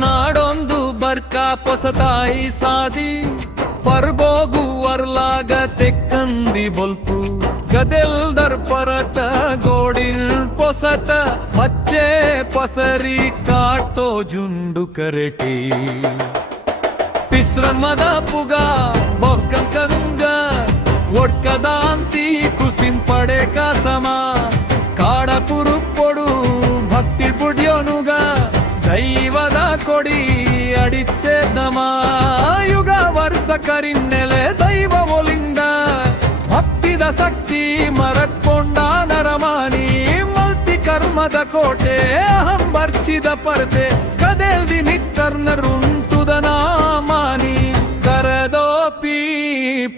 ನಾಡೊಂದು ಬರ್ಕ ಪೊಸತಾಯಿ ಸಾದಿ ಪರ್ಬೋಗು ವರ್ಲಾಗ ತೆಕ್ಕಂದಿ ಬೊಲ್ಪು ಗದೆಲ್ದರ್ ಪರತ ಗೋಡಿಲ್ ಪೊಸತ ಮಚ್ಚೆ ಪಸರಿ ಕಾಟೋ ಜುಂಡು ಕರೆಟಿ ಪಿಸ್ರಮದ ಪುಗ ಬೊಕ್ಕಂಗ ಒಡ್ಕದಾಂತಿ ಕುಸಿಂಪಡೆ ಕಾಸಮ ಕಾಡ ಪುರುಪ್ಪೊಡು ಭಕ್ತಿ ಪುಡ್ಯೋನುಗ ದೈವದ ಕೊಡಿ ಅಡಿಸೇದಮ ಯುಗ ವರ್ಷ ಕರಿನ್ನೆಲೆ ದೈವ ಒಲಿಂದ ಭಕ್ತಿದ ಶಕ್ತಿ ಮರಟ್ಕೊಂಡ ನರಮಾನಿ ಮಲ್ತಿ ಕರ್ಮದ ಕೋಟೆ ಅಹಂ ಬರ್ಚಿದ ಪರದೆ ಕದೆಲ್ದಿ ನಿತ್ತರ್ನರುಂಟುದನ ಮಾನಿ ಕರದೋಪಿ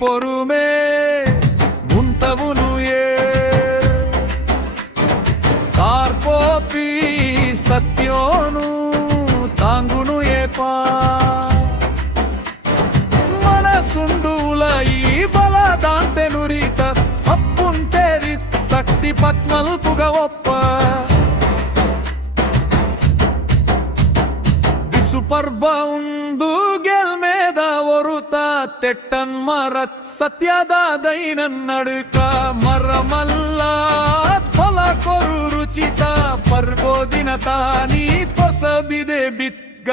ಪೊರುಮೆ ಮುಂತವುನು ಕಾರ್ಪೋಪಿ ಸತ್ಯೋನು ತಾಂಗುನು ಏಪಾ ಮನಸುಂಡುಲ ಈ ಬಲ ದಾಂತೆ ನುರಿತ ಅಪ್ಪುಂಟೇರಿ ಶಕ್ತಿ ಪತ್ಮಲ್ಪುಗ ಒಪ್ಪ ಬಿಸುಪರ್ಬ ಉಂದು ಗೆಲ್ಮೇದ ಒರುತ ತೆಟ್ಟನ್ ಮರತ್ ಸತ್ಯದ ದೈನನ್ ನಡುಕ ಮರಮಲ್ಲ ಫಲ ಕೊರು ರುಚಿತ ಪರ್ಬೋದಿನ ತಾನಿ ಪೊಸಬಿದೆ ಬಿತ್ಗ